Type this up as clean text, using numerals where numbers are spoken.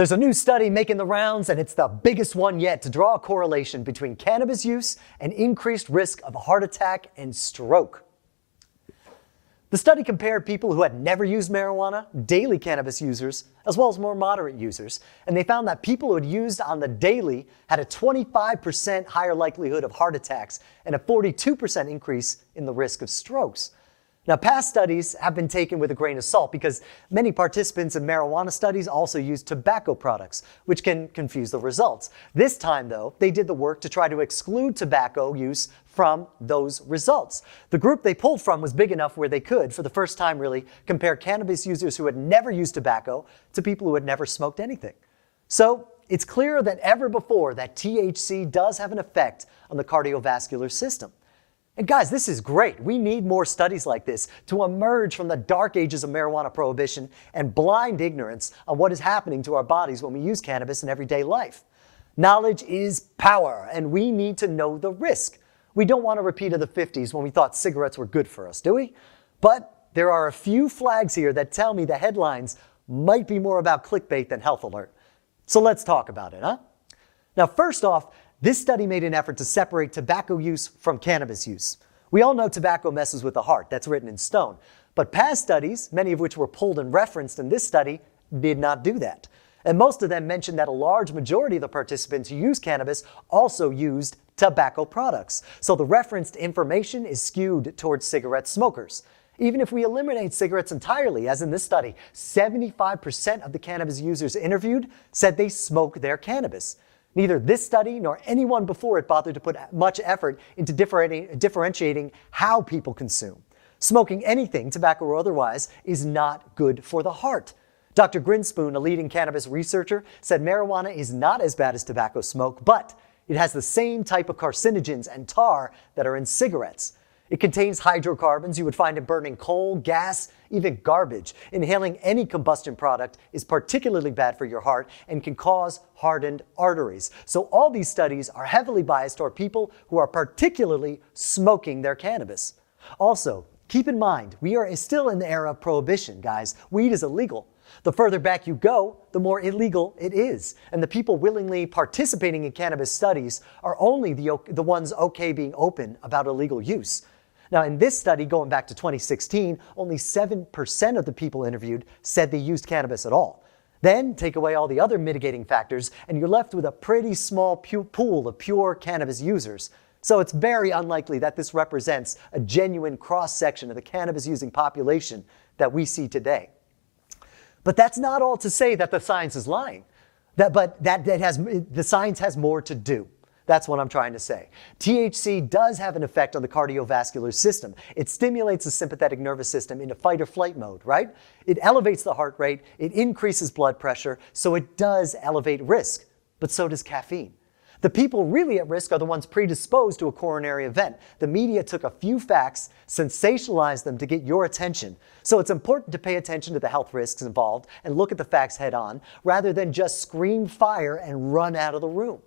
There's a new study making the rounds, and it's the biggest one yet to draw a correlation between cannabis use and increased risk of a heart attack and stroke. The study compared people who had never used marijuana, daily cannabis users, as well as more moderate users, and they found that people who had used on the daily had a 25% higher likelihood of heart attacks and a 42% increase in the risk of strokes. Now, past studies have been taken with a grain of salt because many participants in marijuana studies also used tobacco products, which can confuse the results. This time, though, they did the work to try to exclude tobacco use from those results. The group they pulled from was big enough where they could, for the first time really, compare cannabis users who had never used tobacco to people who had never smoked anything. So it's clearer than ever before that THC does have an effect on the cardiovascular system. And guys, this is great. We need more studies like this to emerge from the dark ages of marijuana prohibition and blind ignorance on what is happening to our bodies when we use cannabis in everyday life. Knowledge is power, and we need to know the risk. We don't want a repeat of the 50s when we thought cigarettes were good for us, do we? But there are a few flags here that tell me the headlines might be more about clickbait than health alert. So let's talk about it, huh? Now, first off, this study made an effort to separate tobacco use from cannabis use. We all know tobacco messes with the heart, that's written in stone. But past studies, many of which were pulled and referenced in this study, did not do that. And most of them mentioned that a large majority of the participants who used cannabis also used tobacco products. So the referenced information is skewed towards cigarette smokers. Even if we eliminate cigarettes entirely, as in this study, 75% of the cannabis users interviewed said they smoke their cannabis. Neither this study nor anyone before it bothered to put much effort into differentiating how people consume. Smoking anything, tobacco or otherwise, is not good for the heart. Dr. Grinspoon, a leading cannabis researcher, said marijuana is not as bad as tobacco smoke, but it has the same type of carcinogens and tar that are in cigarettes. It contains hydrocarbons you would find in burning coal, gas, even garbage. Inhaling any combustion product is particularly bad for your heart and can cause hardened arteries. So all these studies are heavily biased toward people who are particularly smoking their cannabis. Also, keep in mind, we are still in the era of prohibition, guys. Weed is illegal. The further back you go, the more illegal it is. And the people willingly participating in cannabis studies are only the ones okay being open about illegal use. Now, in this study, going back to 2016, only 7% of the people interviewed said they used cannabis at all. Then take away all the other mitigating factors, and you're left with a pretty small pool of pure cannabis users. So it's very unlikely that this represents a genuine cross-section of the cannabis-using population that we see today. But that's not all to say that the science is lying. The science has more to do. That's what I'm trying to say. THC does have an effect on the cardiovascular system. It stimulates the sympathetic nervous system into fight or flight mode, right? It elevates the heart rate, it increases blood pressure, so it does elevate risk. But so does caffeine. The people really at risk are the ones predisposed to a coronary event. The media took a few facts, sensationalized them to get your attention. So it's important to pay attention to the health risks involved and look at the facts head on, rather than just scream fire and run out of the room.